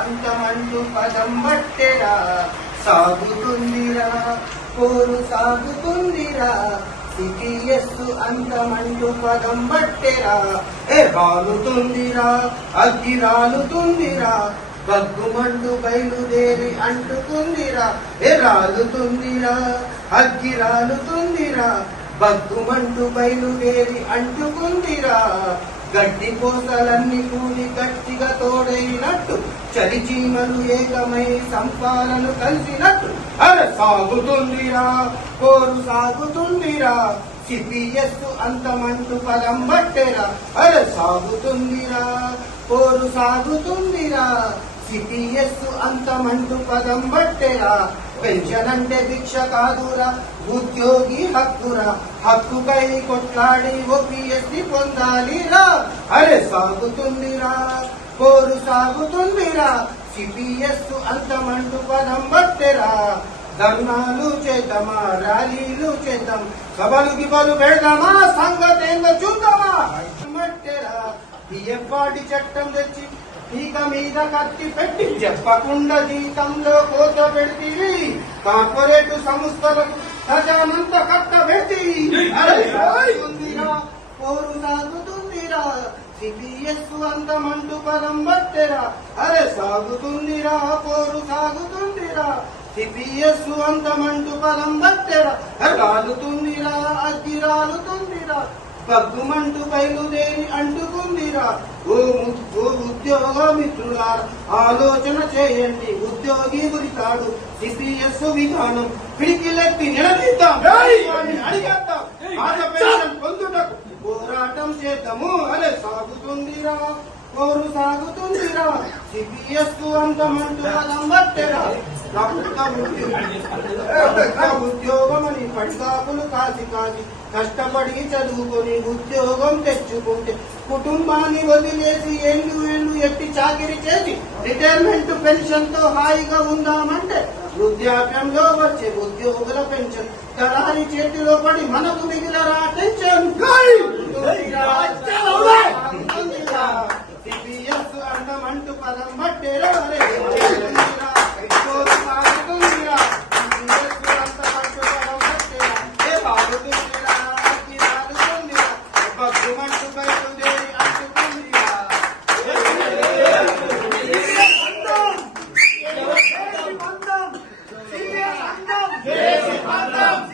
అంతమంటూ పదం బట్టెరా సాగుతుందిరా పోరు సాగుతుందిరా సిపిఎస్ అంతమంటూ పదం బట్టెరా రాలుతుందిరా అగ్గి రాలుతుందిరా బగ్గుమంటూ బయలుదేరి అంటుకుందిరా రాలుతుందిరా అగ్గి రాలుతుందిరా బగ్గుమంటూ బయలుదేరి అంటుకుందిరా గడ్డి పోసలన్నీ కూలి గట్టిగా తోడైనట్టు చలిచీమలు ఏకమై సంపాలను కలిసినట్టు సాగుతుందిరా పోరు సాగుతుందిరా సిపిఎస్ అంతమంటూ పదం బట్టెరా సాగుతుందిరా పోరు సాగుతుందిరా సిపిఎస్ అంతమంటూ పదం బట్టెరా పెన్షన్ అంటే భిక్ష కాదురా ఉద్యోగి హక్కురా హక్కుకై కొట్లాడి ఓపీఎస్సీ పొందాలిరా సాగుతుందిరా పోరు సాగుతుందిరా సిపిఎస్ అంతమంటూ పదం బట్టెరా ధర్నాలు చేద్దామా ర్యాలీలు చేద్దాం సభలు గిబలు పెడదామా సంగతేందో చూద్దామా బట్టెరా పిఎఫ్ఆర్డి చట్టం తెచ్చి ఇక మీద కత్తి పెట్టి చెప్పకుండా జీతంలో కోత పెడితే కార్పొరేట్ సంస్థలకు సజానంత కట్టబెట్టి పోరు సాగుతుందిరా సిపిఎస్ అంతమంటూ పదం బట్టెరా సాగుతుందిరా పోరు సాగుతుందిరా సిపిఎస్ అంతమంటూ పదం బట్టెరా రాలుతుందిరా అగ్గి రాలుతుందిరా బగ్గుమంటూ బయలుదేరి అంటుకుందిరా ఓ ఉద్యోగ మిత్రులారా ఆలోచన చేయండి ఉద్యోగి గురితాడు సిపిఎస్ విధానం పిడికిలెత్తి నిలదీద్దాం అడిగేద్దాం పొందుటకు పోరాటం చేద్దాము సాగుతుందిరా పోరు సాగుతుందిరా సిపిఎస్ అంతమంటూ పదం బట్టెరా ఉద్యోగమని పడికాపులు కాసి కాసి కష్టపడి చదువుకొని ఉద్యోగం తెచ్చుకుంటే కుటుంబాన్ని వదిలేసి ఏళ్ళు ఎట్టి చాకిరి చేసి రిటైర్మెంట్ పెన్షన్ తో హాయిగా ఉందామంటే వృద్ధాప్యంలో వచ్చే ఉద్యోగుల పెన్షన్ దళారి చేతిలో పడి మనకు మిగిలిన టెన్షన్